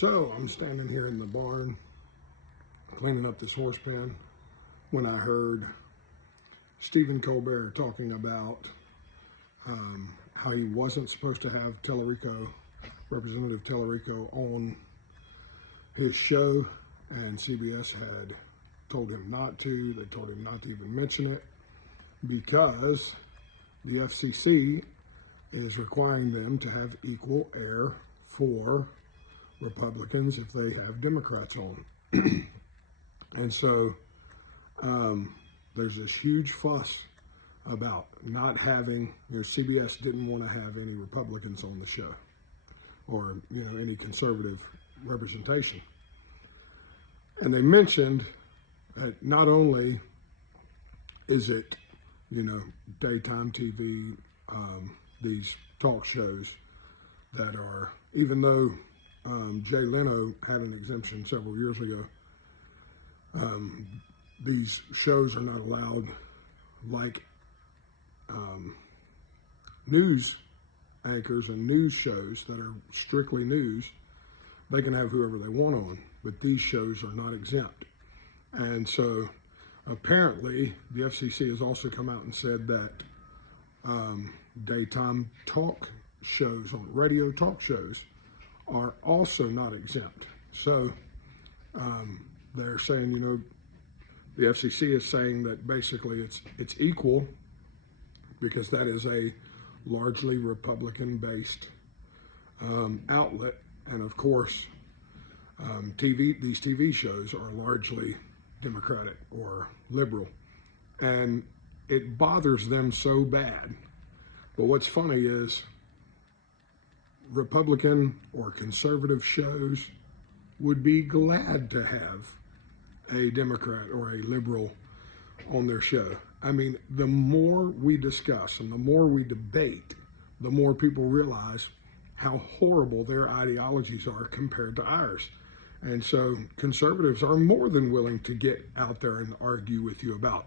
So I'm standing here in the barn cleaning up this horse pen when I heard Stephen Colbert talking about how he wasn't supposed to have Representative Tellerico on his show, and CBS had told him not to. They told him not to even mention it because the FCC is requiring them to have equal air for Republicans if they have Democrats on. And so there's this huge fuss about not having, CBS didn't want to have any Republicans on the show or, any conservative representation. And they mentioned that not only is it, daytime TV, these talk shows that are, even though Jay Leno had an exemption several years ago, these shows are not allowed, like news anchors and news shows that are strictly news. They can have whoever they want on, but these shows are not exempt. And so apparently the FCC has also come out and said that daytime talk shows on radio talk shows are also not exempt. So they're saying, the FCC is saying that basically it's equal because that is a largely Republican-based outlet, and of course, these TV shows are largely Democratic or liberal, and it bothers them so bad. But what's funny is Republican or conservative shows would be glad to have a Democrat or a liberal on their show. I mean, the more we discuss and the more we debate, the more people realize how horrible their ideologies are compared to ours. And so conservatives are more than willing to get out there and argue with you about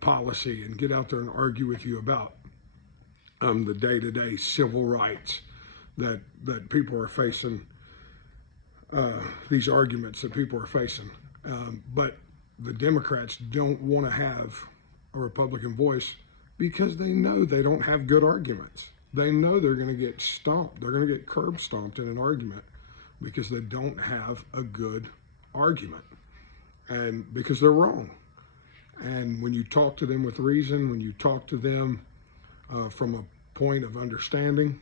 policy and get out there and argue with you about the day-to-day civil rights that people are facing, these arguments that people are facing. But the Democrats don't want to have a Republican voice because they know they don't have good arguments. They know they're going to get stomped. They're going to get curb stomped in an argument because they don't have a good argument, and because they're wrong. And when you talk to them with reason, when you talk to them from a point of understanding,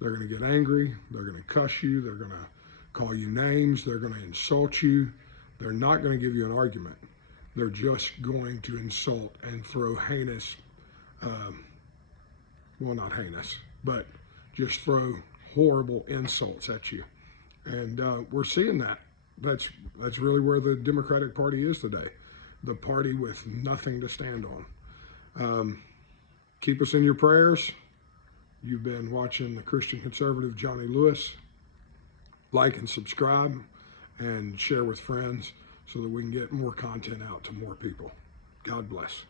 they're going to get angry. They're going to cuss you. They're going to call you names. They're going to insult you. They're not going to give you an argument. They're just going to insult and throw heinous, well, not heinous, but just throw horrible insults at you. And we're seeing that. That's really where the Democratic Party is today. The party with nothing to stand on. Keep us in your prayers. You've been watching the Christian conservative Johnny Lewis. Like and subscribe and share with friends so that we can get more content out to more people. God bless.